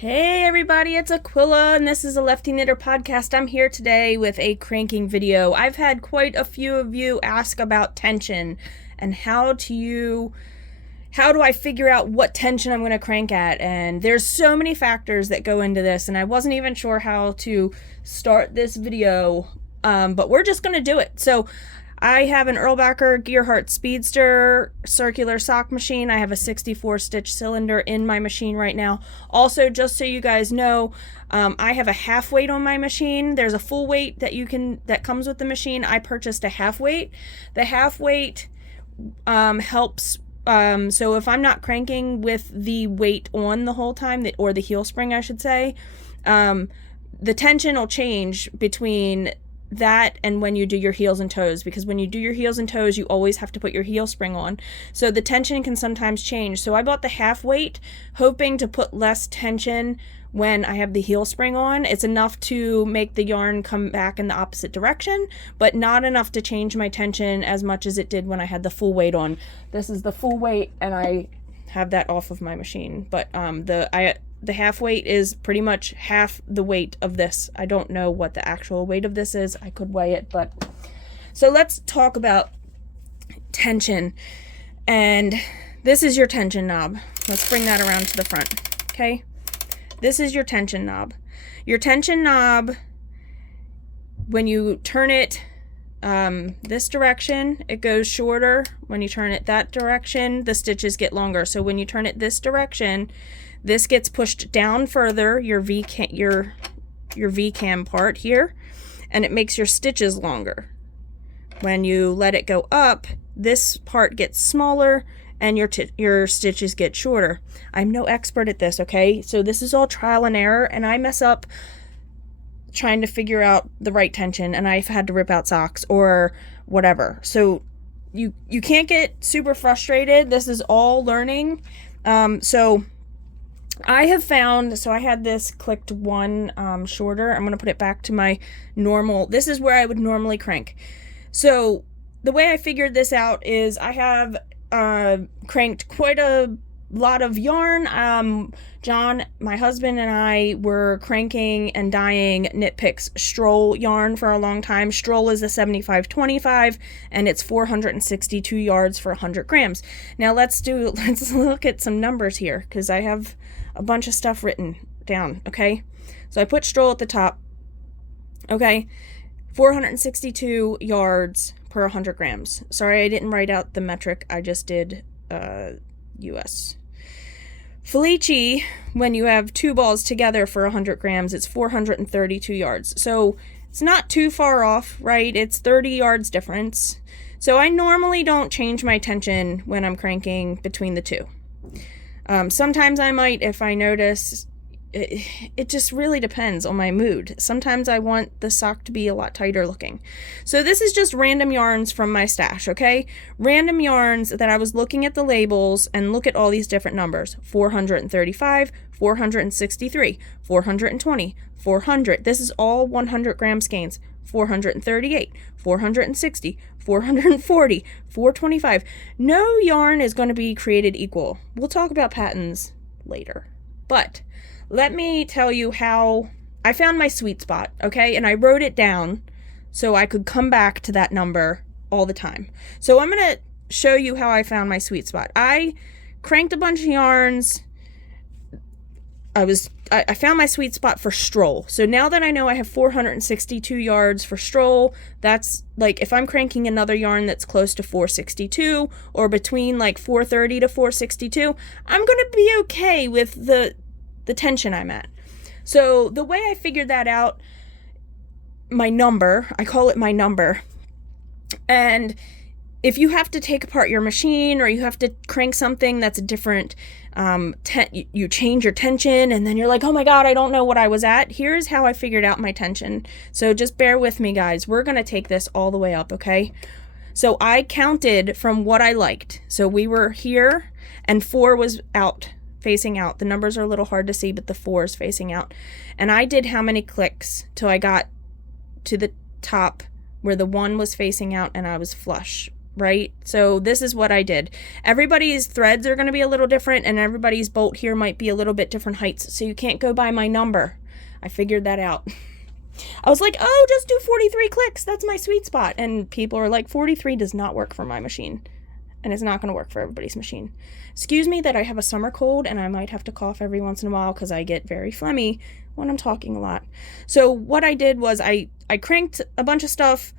Hey everybody, it's Aquila and this is a Lefty Knitter podcast. I'm here today with a cranking video. I've had quite a few of you ask about tension and how do I figure out what tension I'm going to crank at, and there's so many factors that go into this and I wasn't even sure how to start this video, but we're just going to do it. So I have an Erlbacher Gearhart Speedster circular sock machine. I have a 64 stitch cylinder in my machine right now. Also, just so you guys know, I have a half weight on my machine. There's a full weight that comes with the machine. I purchased a half weight. The half weight helps. So if I'm not cranking with the weight on the whole time, or the heel spring, I should say, the tension will change between that and when you do your heels and toes, because when you do your heels and toes you always have to put your heel spring on, so the tension can sometimes change. So I bought the half weight hoping to put less tension when I have the heel spring on. It's enough to make the yarn come back in the opposite direction, but not enough to change my tension as much as it did when I had the full weight on. This is the full weight and I have that off of my machine, but the half weight is pretty much half the weight of this. I don't know what the actual weight of this is. I could weigh it, but so let's talk about tension. And this is your tension knob. Let's bring that around to the front. Okay. This is your tension knob. Your tension knob, when you turn it this direction, it goes shorter. When you turn it that direction, the stitches get longer. So when you turn it this direction, this gets pushed down further, your V-cam part here, and it makes your stitches longer. When you let it go up, this part gets smaller and your stitches get shorter. I'm no expert at this, okay? So this is all trial and error, and I mess up trying to figure out the right tension, and I've had to rip out socks or whatever. So you can't get super frustrated. This is all learning. So I have found, so I had this clicked one shorter. I'm going to put it back to my normal. This is where I would normally crank. So the way I figured this out is I have cranked quite a lot of yarn. John, my husband, and I were cranking and dyeing Knit Picks Stroll yarn for a long time. Stroll is a 75-25 and it's 462 yards for 100 grams. Now let's look at some numbers here, because I have a bunch of stuff written down. Okay, so I put Stroll at the top. Okay, 462 yards per 100 grams. Sorry, I didn't write out the metric. I just did US. Felici, when you have two balls together for 100 grams, it's 432 yards. So it's not too far off, right? It's 30 yards difference. So I normally don't change my tension when I'm cranking between the two. Sometimes I might, if I notice, it just really depends on my mood. Sometimes I want the sock to be a lot tighter looking. So this is just random yarns from my stash, okay? Random yarns that I was looking at the labels and look at all these different numbers. 435, 463, 420, 400. This is all 100 gram skeins. 438, 460, 440, 425. No yarn is going to be created equal. We'll talk about patterns later. But let me tell you how I found my sweet spot, okay? And I wrote it down so I could come back to that number all the time. So I'm going to show you how I found my sweet spot. I cranked a bunch of yarns. I found my sweet spot for Stroll. So now that I know I have 462 yards for Stroll, that's like if I'm cranking another yarn that's close to 462 or between like 430 to 462, I'm going to be okay with the tension I'm at. So the way I figured that out, my number, I call it my number. And if you have to take apart your machine or you have to crank something that's a different, you change your tension and then you're like, oh my God, I don't know what I was at. Here's how I figured out my tension. So just bear with me, guys. We're going to take this all the way up, okay? So I counted from what I liked. So we were here and 4 was out, facing out. The numbers are a little hard to see, but the 4 is facing out. And I did how many clicks till I got to the top where the 1 was facing out and I was flush right? So this is what I did. Everybody's threads are going to be a little different, and everybody's bolt here might be a little bit different heights, so you can't go by my number. I figured that out. I was like, oh, just do 43 clicks. That's my sweet spot. And people are like, 43 does not work for my machine. And it's not going to work for everybody's machine. Excuse me that I have a summer cold and I might have to cough every once in a while because I get very phlegmy when I'm talking a lot. So what I did was I cranked a bunch of stuff.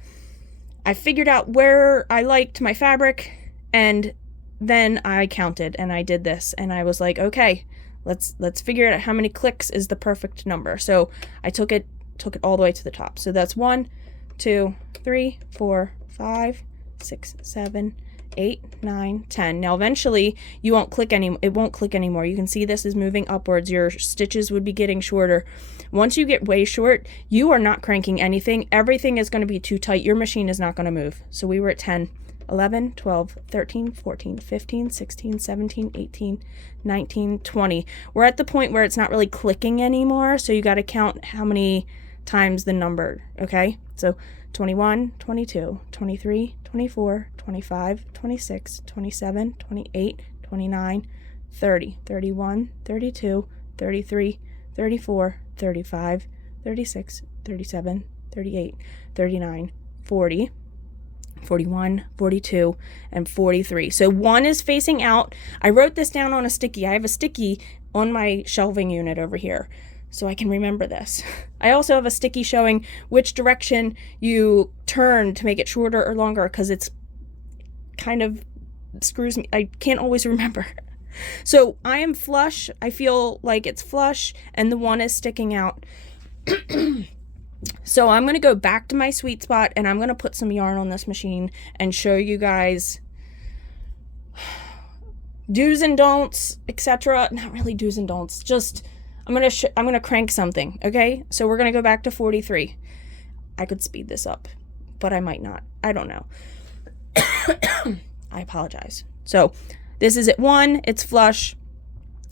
I figured out where I liked my fabric, and then I counted and I did this, and I was like, okay, let's figure out how many clicks is the perfect number. So I took it all the way to the top. So that's 1, 2, 3, 4, 5, 6, 7, 8, 9, 10. Now eventually it won't click anymore. You can see this is moving upwards. Your stitches would be getting shorter. Once you get way short, you are not cranking anything. Everything is going to be too tight. Your machine is not going to move. So we were at 10, 11, 12, 13, 14, 15, 16, 17, 18, 19, 20. We're at the point where it's not really clicking anymore. So you got to count how many times the number. Okay. So 21, 22, 23, 24, 25, 26, 27, 28, 29, 30, 31, 32, 33, 34, 35, 36, 37, 38, 39, 40, 41, 42, and 43. So 1 is facing out. I wrote this down on a sticky. I have a sticky on my shelving unit over here, so I can remember this. I also have a sticky showing which direction you turn to make it shorter or longer, because it's kind of screws me. I can't always remember. So I am flush. I feel like it's flush, and the 1 is sticking out. So I'm going to go back to my sweet spot, and I'm going to put some yarn on this machine and show you guys do's and don'ts, etc. Not really do's and don'ts, just I'm going to crank something, okay? So we're going to go back to 43. I could speed this up, but I might not. I don't know. I apologize. So this is at 1, it's flush,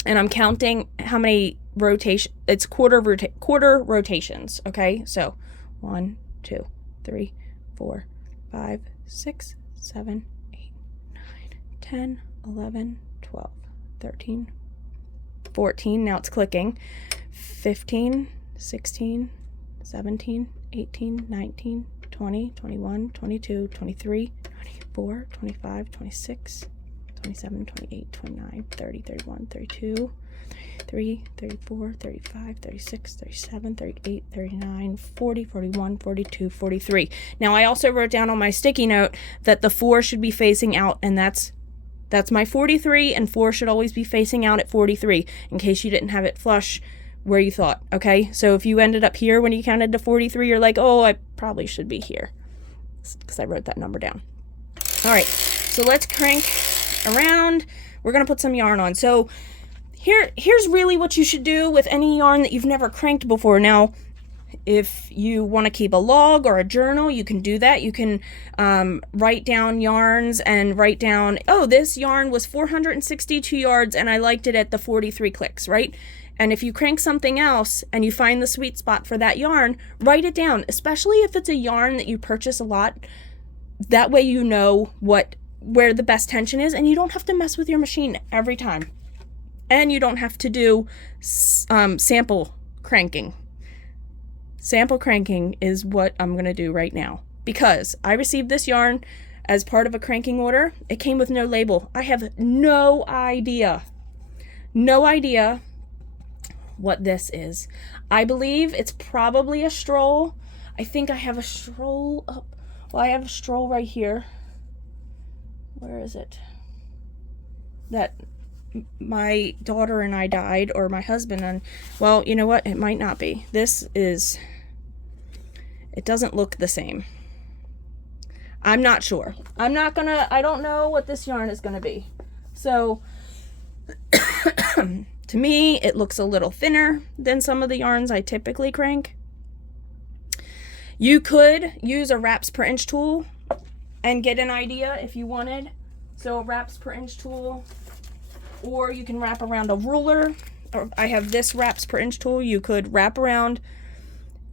and I'm counting how many rotation. It's quarter rotations, okay? So 1, 2, 3, 4, 5, 6, 7, 8, 9, 10, 11, 12, 13, 14, now it's clicking, 15, 16, 17, 18, 19, 20, 21, 22, 23, 24, 25, 26, 27, 28, 29, 30, 31, 32, 33, 34, 35, 36, 37, 38, 39, 40, 41, 42, 43. Now I also wrote down on my sticky note that the 4 should be facing out, and that's my 43, and 4 should always be facing out at 43, in case you didn't have it flush where you thought, okay? So if you ended up here when you counted to 43, you're like, oh, I probably should be here, because I wrote that number down. All right, so let's crank around. We're going to put some yarn on. So here's really what you should do with any yarn that you've never cranked before. Now, if you want to keep a log or a journal, you can do that. You can write down yarns and write down, oh, this yarn was 462 yards and I liked it at the 43 clicks, right? And if you crank something else and you find the sweet spot for that yarn, write it down, especially if it's a yarn that you purchase a lot. That way you know where the best tension is, and you don't have to mess with your machine every time. And you don't have to do sample cranking. Sample cranking is what I'm going to do right now, because I received this yarn as part of a cranking order. It came with no label. I have no idea what this is. I believe it's probably a stroll. I think I have a stroll up. Well, I have a stroll right here. Where is it? That my daughter and I dyed, or my husband and, well, you know what? It might not be. It doesn't look the same. I'm not sure. I don't know what this yarn is gonna be. So, to me, it looks a little thinner than some of the yarns I typically crank. You could use a wraps per inch tool and get an idea if you wanted. So a wraps per inch tool, or you can wrap around a ruler. Or I have this wraps per inch tool. You could wrap around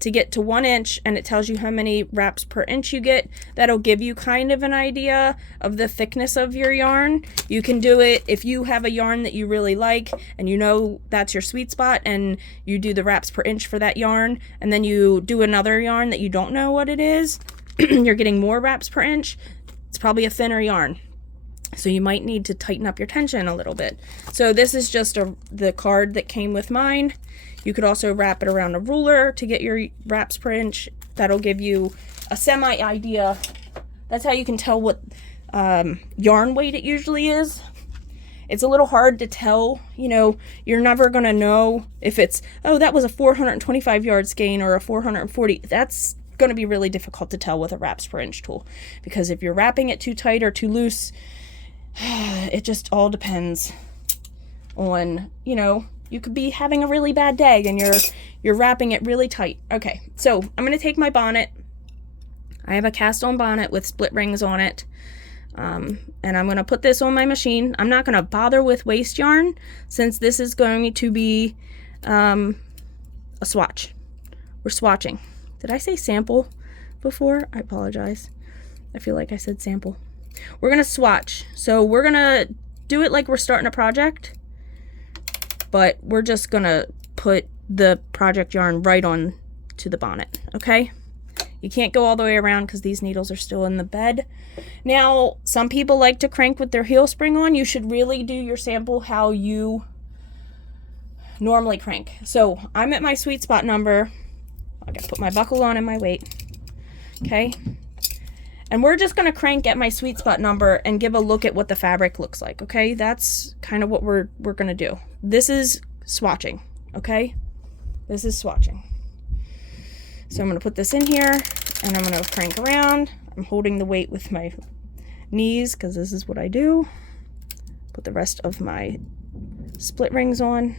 to get to 1 inch, and it tells you how many wraps per inch you get. That'll give you kind of an idea of the thickness of your yarn. You can do it if you have a yarn that you really like and you know that's your sweet spot, and you do the wraps per inch for that yarn, and then you do another yarn that you don't know what it is. You're getting more wraps per inch. It's probably a thinner yarn, so you might need to tighten up your tension a little bit. So this is just the card that came with mine. You could also wrap it around a ruler to get your wraps per inch. That'll give you a semi idea. That's how you can tell what yarn weight it usually is. It's a little hard to tell, you know, you're never gonna know if it's, oh, that was a 425 yard skein or a 440. That's gonna be really difficult to tell with a wraps per inch tool, because if you're wrapping it too tight or too loose, it just all depends on, you know, you could be having a really bad day and you're wrapping it really tight. Okay, so I'm gonna take my bonnet. I have a cast on bonnet with split rings on it. And I'm gonna put this on my machine. I'm not gonna bother with waste yarn since this is going to be a swatch. We're swatching. Did I say sample before? I apologize. I feel like I said sample. We're gonna swatch. So we're gonna do it like we're starting a project, but we're just gonna put the project yarn right on to the bonnet, okay? You can't go all the way around because these needles are still in the bed. Now, some people like to crank with their heel spring on. You should really do your sample how you normally crank. So I'm at my sweet spot number. I gotta put my buckle on and my weight, okay? And we're just gonna crank at my sweet spot number and give a look at what the fabric looks like, okay? That's kind of what we're gonna do. This is swatching, okay? This is swatching. So I'm gonna put this in here and I'm gonna crank around. I'm holding the weight with my knees because this is what I do. Put the rest of my split rings on.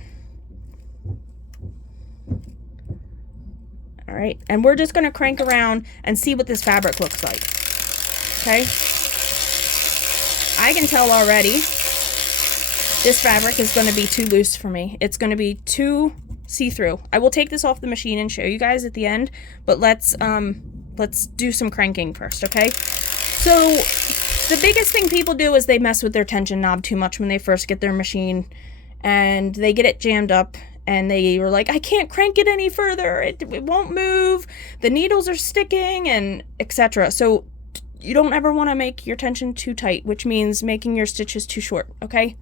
All right, and we're just gonna crank around and see what this fabric looks like, okay? I can tell already this fabric is gonna be too loose for me. It's gonna be too see-through. I will take this off the machine and show you guys at the end, but let's do some cranking first, okay? So the biggest thing people do is they mess with their tension knob too much when they first get their machine, and they get it jammed up and they were like, I can't crank it any further, it won't move, the needles are sticking, and etc. So you don't ever want to make your tension too tight, which means making your stitches too short, okay?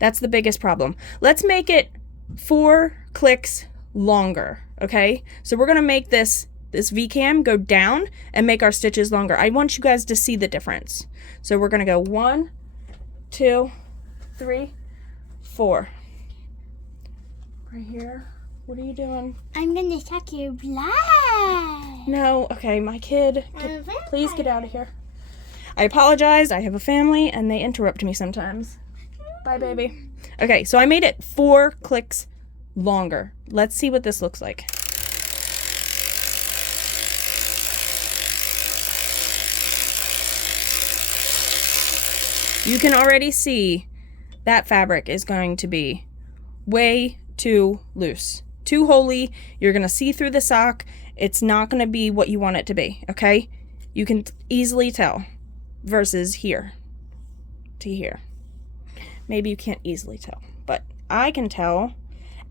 That's the biggest problem. Let's make it 4 clicks longer, okay? So we're gonna make this V-cam go down and make our stitches longer. I want you guys to see the difference. So we're gonna go 1, 2, 3, 4. Right here. What are you doing? I'm gonna suck your blood. No, okay, my kid, please get out of here. I apologize, I have a family and they interrupt me sometimes. Bye, baby. Okay, so I made it 4 clicks longer. Let's see what this looks like. You can already see that fabric is going to be way too loose. Too holey. You're going to see through the sock. It's not going to be what you want it to be, okay? You can easily tell versus here to here. Maybe you can't easily tell, but I can tell,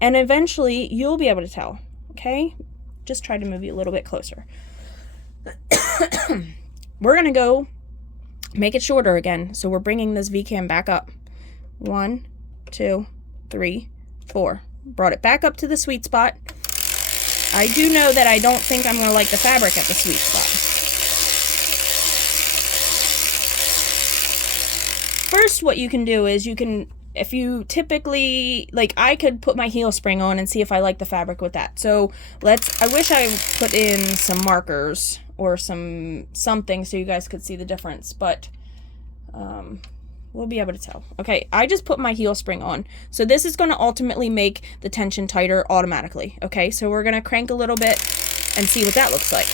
and eventually you'll be able to tell, okay? Just try to move you a little bit closer. We're going to go make it shorter again, so we're bringing this V-cam back up. 1, 2, 3, 4. Brought it back up to the sweet spot. I do know that I don't think I'm going to like the fabric at the sweet spot. First, what you can do is you can, if you typically, like I could put my heel spring on and see if I like the fabric with that. So I wish I put in some markers or something so you guys could see the difference, but we'll be able to tell. Okay, I just put my heel spring on. So this is going to ultimately make the tension tighter automatically. Okay, so we're going to crank a little bit and see what that looks like.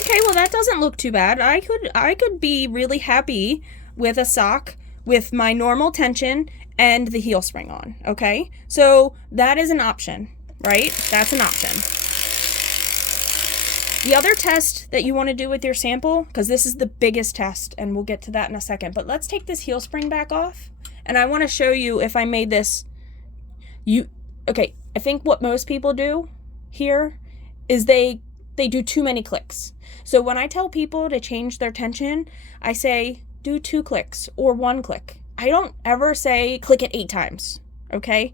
Okay, well that doesn't look too bad. I could be really happy with a sock with my normal tension and the heel spring on, okay? So that is an option, right? That's an option. The other test that you want to do with your sample, because this is the biggest test, and we'll get to that in a second, but let's take this heel spring back off, and I want to show you if I made this, okay, I think what most people do here is they do too many clicks. So when I tell people to change their tension, I say do 2 clicks or 1 click. I don't ever say click it 8 times, okay?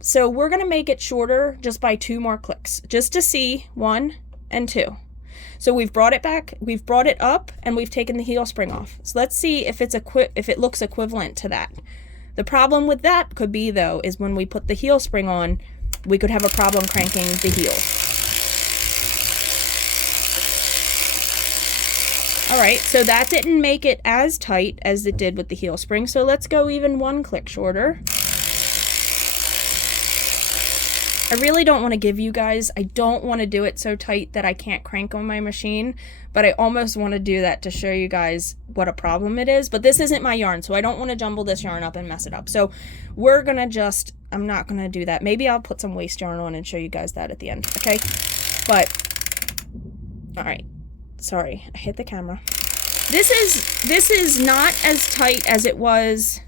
So we're gonna make it shorter just by 2 more clicks, just to see 1 and 2. So we've brought it back, we've brought it up, and we've taken the heel spring off. So let's see if it looks equivalent to that. The problem with that could be, though, is when we put the heel spring on, we could have a problem cranking the heel. All right, so that didn't make it as tight as it did with the heel spring, so let's go even 1 click shorter. I really don't want to give you guys, I don't want to do it so tight that I can't crank on my machine, but I almost want to do that to show you guys what a problem it is. But this isn't my yarn, so I don't want to jumble this yarn up and mess it up. So we're going to I'm not going to do that. Maybe I'll put some waste yarn on and show you guys that at the end, okay? But, all right. Sorry, I hit the camera. This is not as tight as it was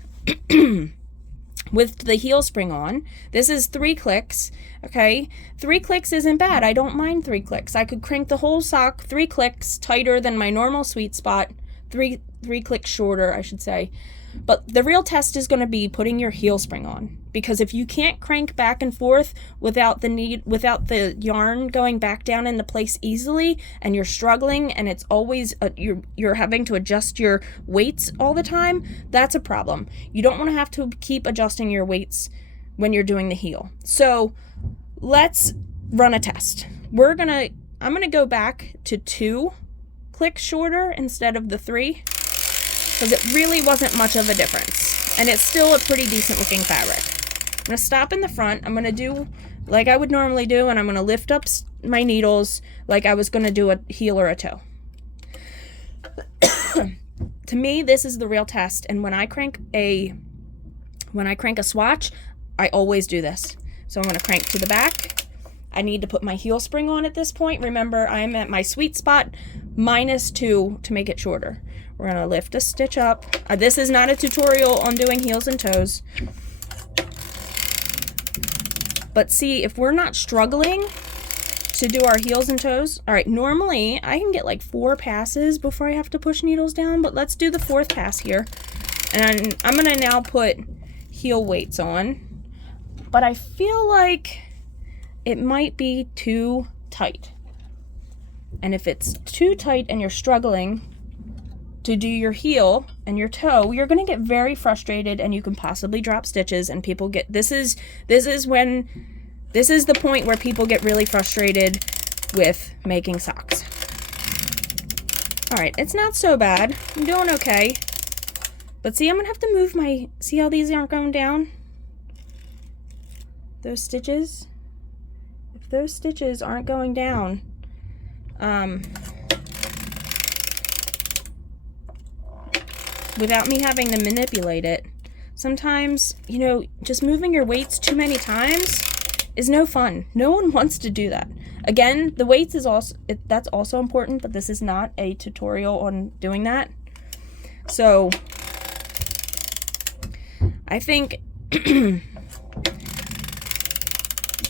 with the heel spring on. This is 3 clicks, okay? 3 clicks isn't bad. I don't mind 3 clicks. I could crank the whole sock 3 clicks tighter than my normal sweet spot, 3 clicks shorter, I should say. But the real test is going to be putting your heel spring on, because if you can't crank back and forth without the yarn going back down into place easily, and you're struggling, and it's always you're having to adjust your weights all the time, that's a problem. You don't want to have to keep adjusting your weights when you're doing the heel. So let's run a test. I'm gonna go back to 2 clicks shorter instead of the 3. Because it really wasn't much of a difference. And it's still a pretty decent looking fabric. I'm going to stop in the front. I'm going to do like I would normally do, and I'm going to lift up my needles like I was going to do a heel or a toe. To me, this is the real test. And when I crank a swatch, I always do this. So I'm going to crank to the back. I need to put my heel spring on at this point. Remember, I'm at my sweet spot -2 to make it shorter. We're going to lift a stitch up. This is not a tutorial on doing heels and toes. But see, if we're not struggling to do our heels and toes, all right, normally I can get like 4 passes before I have to push needles down, but let's do the 4th pass here. And I'm going to now put heel weights on. But I feel like it might be too tight. And if it's too tight and you're struggling to do your heel and your toe, you're going to get very frustrated, and you can possibly drop stitches, and people get this is the point where people get really frustrated with making socks. All right, it's not so bad. I'm doing okay. But see, I'm going to have to move see how these aren't going down? Those stitches? If those stitches aren't going down, without me having to manipulate it. Sometimes, you know, just moving your weights too many times is no fun. No one wants to do that. Again, the weights is that's also important, but this is not a tutorial on doing that. So I think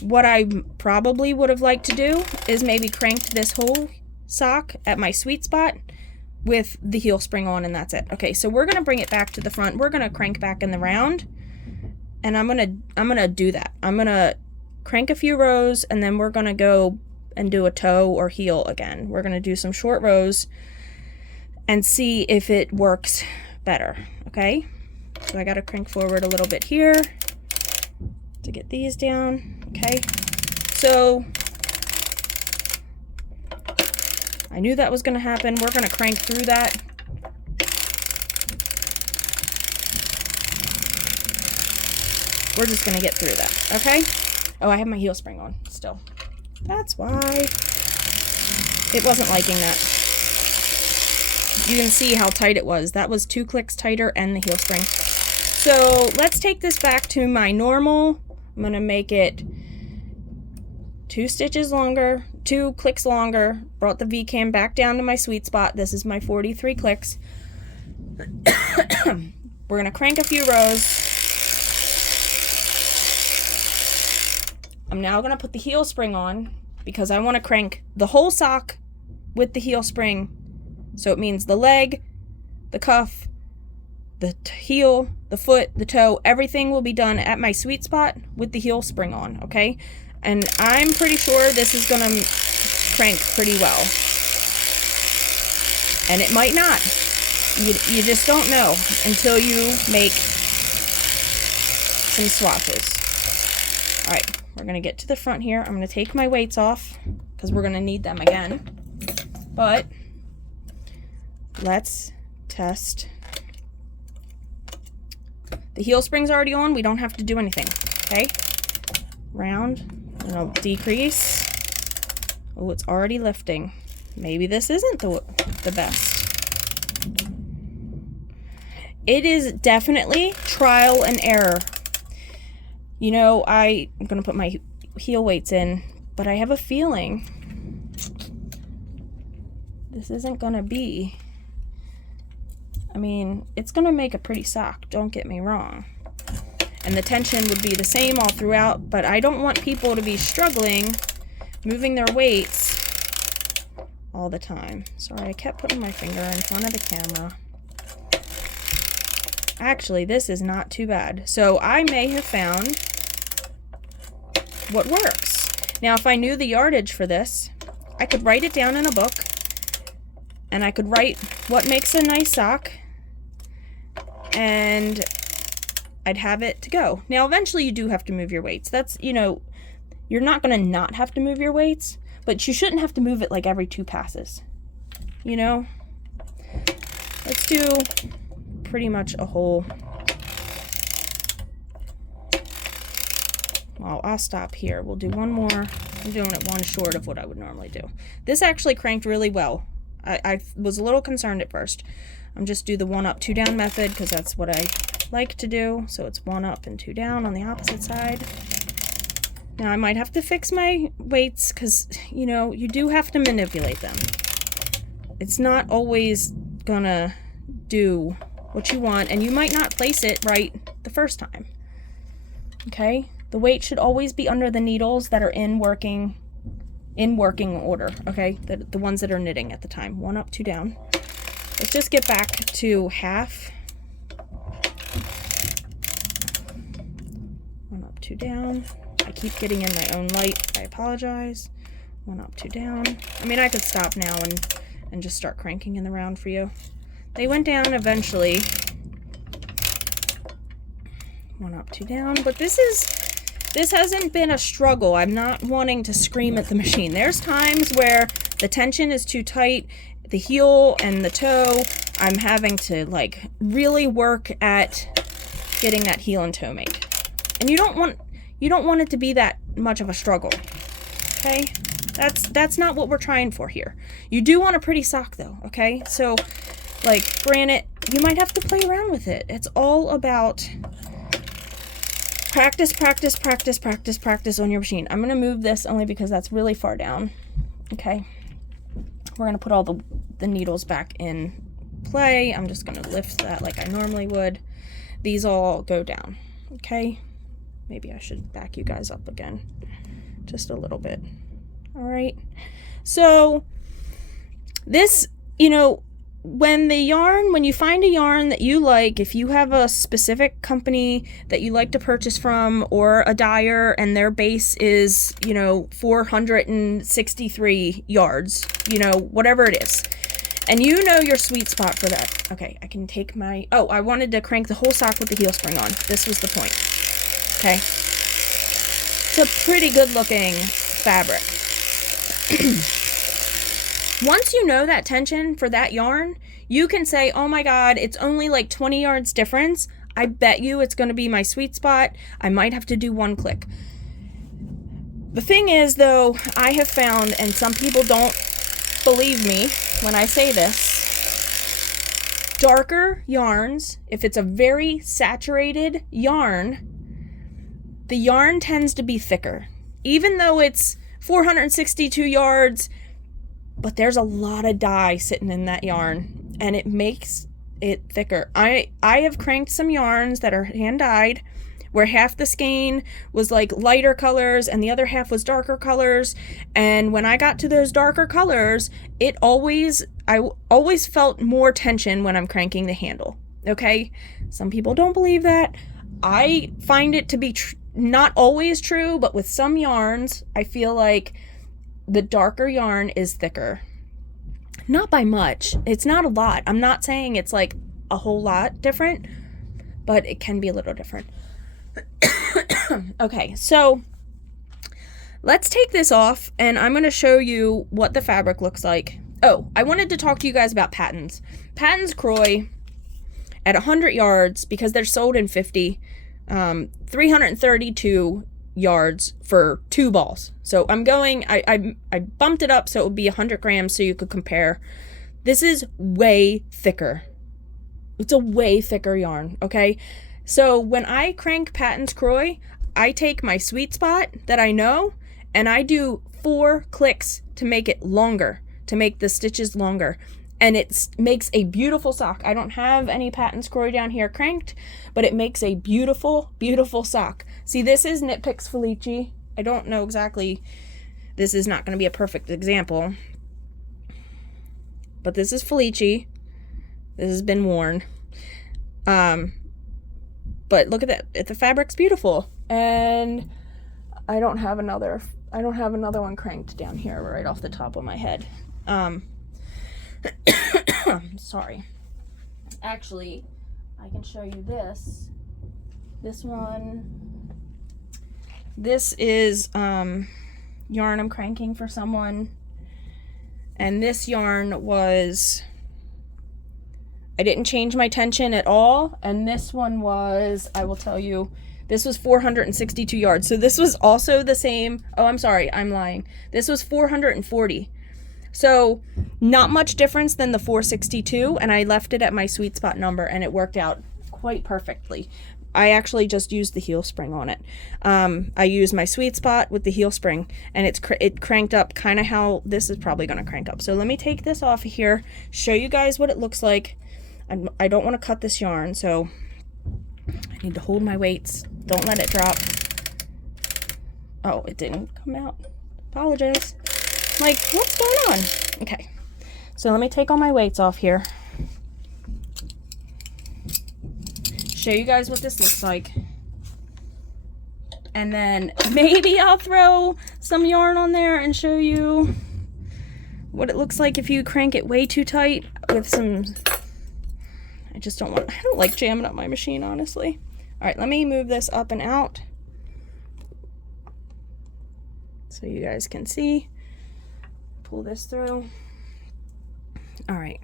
what I probably would have liked to do is maybe cranked this whole sock at my sweet spot with the heel spring on, and that's it. Okay, so we're gonna bring it back to the front. We're gonna crank back in the round, and I'm gonna do that. I'm gonna crank a few rows, and then we're gonna go and do a toe or heel again. We're gonna do some short rows and see if it works better. Okay, so I gotta crank forward a little bit here to get these down. Okay, so I knew that was going to happen. We're going to crank through that. We're just going to get through that, okay? Oh, I have my heel spring on still. That's why it wasn't liking that. you can see how tight it was. That was 2 clicks tighter and the heel spring. So let's take this back to my normal. I'm going to make it 2 stitches longer, 2 clicks longer, brought the V-cam back down to my sweet spot. This is my 43 clicks. We're going to crank a few rows. I'm now going to put the heel spring on because I want to crank the whole sock with the heel spring. So it means the leg, the cuff, the heel, the foot, the toe, everything will be done at my sweet spot with the heel spring on, okay? And I'm pretty sure this is going to crank pretty well. And it might not. You just don't know until you make some swatches. All right, we're going to get to the front here. I'm going to take my weights off because we're going to need them again. But let's test. The heel spring's already on. We don't have to do anything, okay? Round, and I'll decrease. Oh, it's already lifting. Maybe this isn't the best. It is definitely trial and error. You know, I'm going to put my heel weights in, but I have a feeling this isn't going to be... I mean, it's going to make a pretty sock, don't get me wrong. And the tension would be the same all throughout, but I don't want people to be struggling moving their weights all the time. Sorry, I kept putting my finger in front of the camera. Actually, this is not too bad. So I may have found what works. Now, if I knew the yardage for this, I could write it down in a book, and I could write what makes a nice sock, and I'd have it to go. Now, eventually you do have to move your weights. That's, you know, you're not going to not have to move your weights, but you shouldn't have to move it like every 2 passes. You know? Let's do pretty much a whole... Well, I'll stop here. We'll do one more. I'm doing it one short of what I would normally do. This actually cranked really well. I was a little concerned at first. I'm just do the 1 up, 2 down method because that's what I like to do. So it's 1 up and 2 down on the opposite side. Now I might have to fix my weights because, you know, you do have to manipulate them. It's not always gonna do what you want, and you might not place it right the first time. Okay? The weight should always be under the needles that are in working order, okay? The ones that are knitting at the time. 1 up, 2 down. Let's just get back to half. 1 up, 2 down. I keep getting in my own light. I apologize. 1 up, 2 down. I mean, I could stop now and just start cranking in the round for you. They went down eventually. 1 up, 2 down. But this hasn't been a struggle. I'm not wanting to scream at the machine. There's times where the tension is too tight, the heel and the toe, I'm having to like really work at getting that heel and toe made. And you don't want it to be that much of a struggle. Okay? That's not what we're trying for here. You do want a pretty sock though, okay? So like granted, you might have to play around with it. It's all about practice, practice, practice, practice, practice on your machine. I'm going to move this only because that's really far down. Okay. We're going to put all the needles back in play. I'm just going to lift that like I normally would. These all go down. Okay. Maybe I should back you guys up again. Just a little bit. All right. So this, you know, when you find a yarn that you like, if you have a specific company that you like to purchase from or a dyer and their base is, you know, 463 yards, you know, whatever it is, and you know your sweet spot for that. Okay, I can take my, oh, I wanted to crank the whole sock with the heel spring on. This was the point. Okay. It's a pretty good looking fabric. Once you know that tension for that yarn, you can say, oh my God, it's only like 20 yards difference. I bet you it's going to be my sweet spot. I might have to do 1 click. The thing is, though, I have found, and some people don't believe me when I say this, darker yarns, if it's a very saturated yarn, the yarn tends to be thicker. Even though it's 462 yards, but there's a lot of dye sitting in that yarn, and it makes it thicker. I have cranked some yarns that are hand dyed, where half the skein was like lighter colors and the other half was darker colors. And when I got to those darker colors, I always felt more tension when I'm cranking the handle. Okay? Some people don't believe that. I find it to be not always true, but with some yarns, I feel like the darker yarn is thicker. Not by much. It's not a lot. I'm not saying it's like a whole lot different, but it can be a little different. Okay, so let's take this off and I'm going to show you what the fabric looks like. Oh, I wanted to talk to you guys about Patons. Patons Croy at 100 yards, because they're sold in 50, 332 yards for 2 balls. So I bumped it up so it would be 100 grams so you could compare. This is way thicker. It's a way thicker yarn, okay? So when I crank Patons Croy, I take my sweet spot that I know and I do 4 clicks to make it longer, to make the stitches longer. And it makes a beautiful sock. I don't have any Patons Croy down here cranked, but it makes a beautiful, beautiful sock. See, this is Knit Picks Felici. I don't know exactly, this is not going to be a perfect example, but this is Felici. This has been worn. But look at that. The fabric's beautiful. And I don't have another one cranked down here right off the top of my head. Sorry. Actually, I can show you this. This one. This is yarn I'm cranking for someone. And this yarn was, I didn't change my tension at all. And this one was, I will tell you, this was 462 yards. So this was also the same. Oh, I'm sorry, I'm lying. This was 440. So not much difference than the 462, and I left it at my sweet spot number, and it worked out quite perfectly. I actually just used the heel spring on it. I used my sweet spot with the heel spring, and it cranked up kind of how this is probably going to crank up. So let me take this off of here, show you guys what it looks like. I don't want to cut this yarn, so I need to hold my weights. Don't let it drop. Oh, it didn't come out. Apologize. Like, what's going on? Okay, so let me take all my weights off here. Show you guys what this looks like. And then maybe I'll throw some yarn on there and show you what it looks like if you crank it way too tight with some... I don't like jamming up my machine, honestly. All right, let me move this up and out so you guys can see. Pull this through. All right.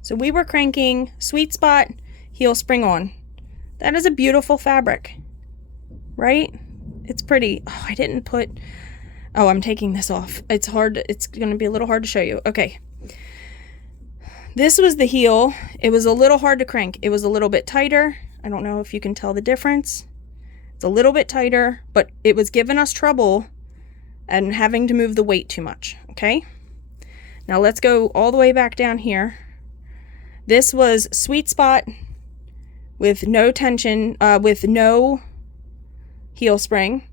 So we were cranking sweet spot, heel spring on. That is a beautiful fabric, right? It's pretty. Oh, I didn't put, oh, I'm taking this off. It's hard. It's going to be a little hard to show you. Okay. This was the heel. It was a little hard to crank. It was a little bit tighter. I don't know if you can tell the difference. It's a little bit tighter, but it was giving us trouble and having to move the weight too much, okay? Now let's go all the way back down here. This was sweet spot with no tension, with no heel spring.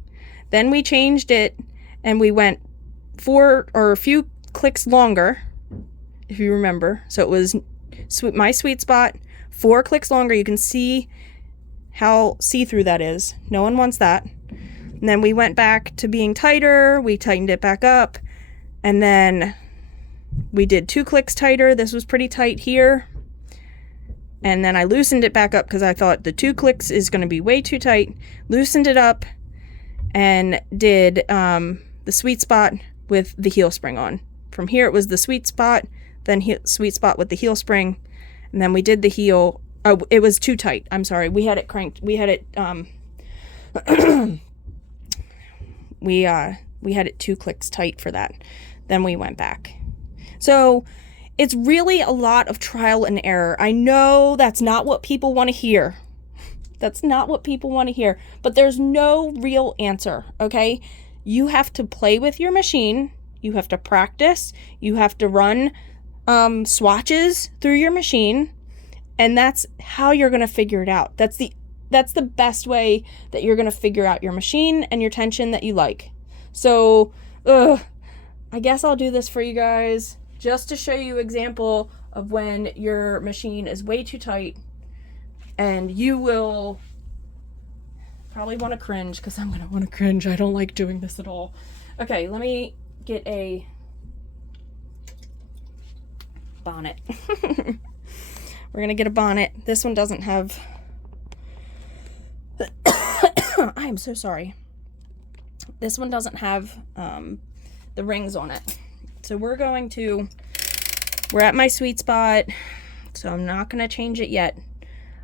Then we changed it and we went a few clicks longer, if you remember. So it was my sweet spot, 4 clicks longer. You can see how see-through that is. No one wants that. And then we went back to being tighter. We tightened it back up. And then we did 2 clicks tighter. This was pretty tight here. And then I loosened it back up because I thought the 2 clicks is going to be way too tight. Loosened it up and did the sweet spot with the heel spring on. From here it was the sweet spot, then sweet spot with the heel spring. And then we did the heel. Oh, it was too tight. I'm sorry. We had it cranked. We had it... we had it 2 clicks tight for that. Then we went back. So it's really a lot of trial and error. I know that's not what people want to hear. That's not what people want to hear, but there's no real answer, okay? You have to play with your machine. You have to practice. You have to run swatches through your machine, and that's how you're going to figure it out. That's the best way that you're going to figure out your machine and your tension that you like. So, I guess I'll do this for you guys just to show you example of when your machine is way too tight, and you will probably want to cringe, because I'm going to want to cringe. I don't like doing this at all. Okay, let me get a bonnet. We're going to get a bonnet. This one doesn't have... I am so sorry. This one doesn't have the rings on it. So we're at my sweet spot, so I'm not going to change it yet.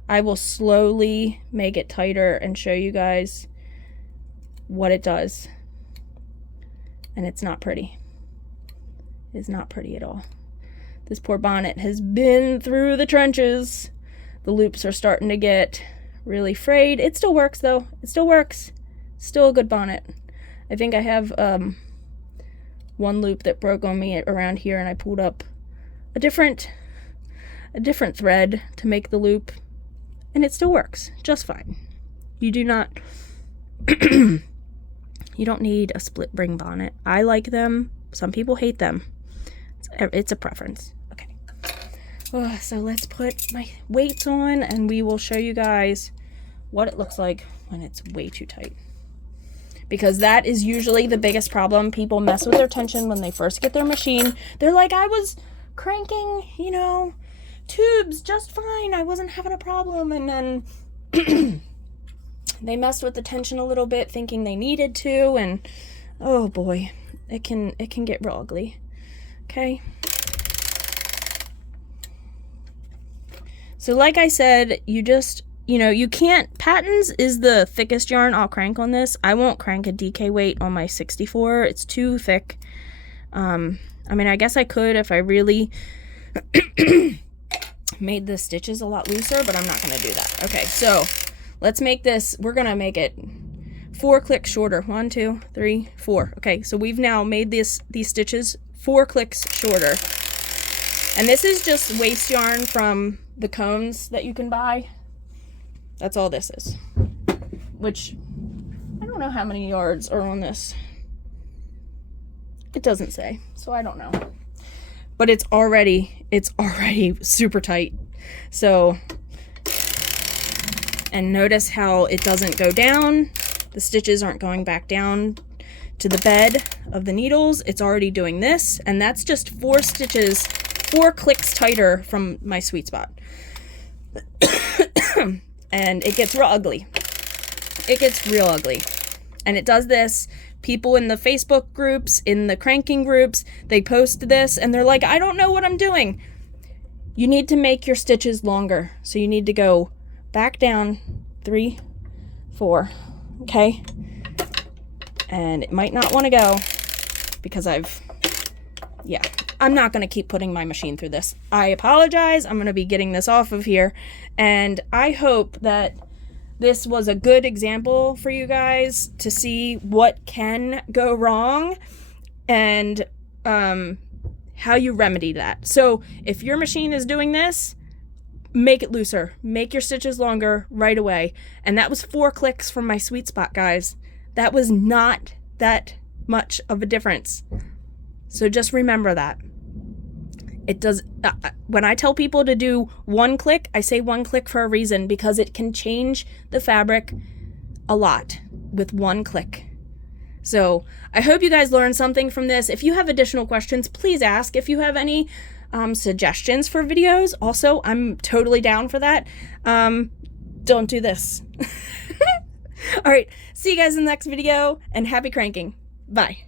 I will slowly make it tighter and show you guys what it does. And it's not pretty. It's not pretty at all. This poor bonnet has been through the trenches. The loops are starting to get really frayed. It still works though. It still works. Still a good bonnet. I think I have one loop that broke on me around here, and I pulled up a different thread to make the loop, and it still works just fine. You do not you don't need a split ring bonnet. I like them. Some people hate them. It's a preference. Okay. So let's put my weights on, and we will show you guys what it looks like when it's way too tight. Because that is usually the biggest problem. People mess with their tension when they first get their machine. They're like, I was cranking, tubes just fine. I wasn't having a problem. And then they messed with the tension a little bit, thinking they needed to. And oh boy, it can get real ugly. Okay. So like I said, you can't, Patton's is the thickest yarn I'll crank on this. I won't crank a DK weight on my 64. It's too thick. I mean, I guess I could if I really made the stitches a lot looser, but I'm not going to do that. Okay, so let's make this, we're going to make it 4 clicks shorter. 1, 2, 3, 4. Okay, so we've now made these stitches 4 clicks shorter. And this is just waste yarn from the cones that you can buy. That's all this is. Which, I don't know how many yards are on this. It doesn't say, so I don't know. But it's already super tight. So, and notice how it doesn't go down. The stitches aren't going back down to the bed of the needles. It's already doing this, and that's just 4 stitches, 4 clicks tighter from my sweet spot. And it gets real ugly. It gets real ugly. And it does this. People in the Facebook groups, in the cranking groups, they post this and they're like, I don't know what I'm doing. You need to make your stitches longer. So you need to go back down 3, 4. Okay? And it might not want to go because I'm not going to keep putting my machine through this. I apologize. I'm going to be getting this off of here. And I hope that this was a good example for you guys to see what can go wrong and how you remedy that. So if your machine is doing this, make it looser. Make your stitches longer right away. And that was 4 clicks from my sweet spot, guys. That was not that much of a difference. So just remember that. It does, when I tell people to do 1 click, I say 1 click for a reason, because it can change the fabric a lot with 1 click. So I hope you guys learned something from this. If you have additional questions, please ask. If you have any suggestions for videos, also, I'm totally down for that. Don't do this. All right, see you guys in the next video, and happy cranking. Bye.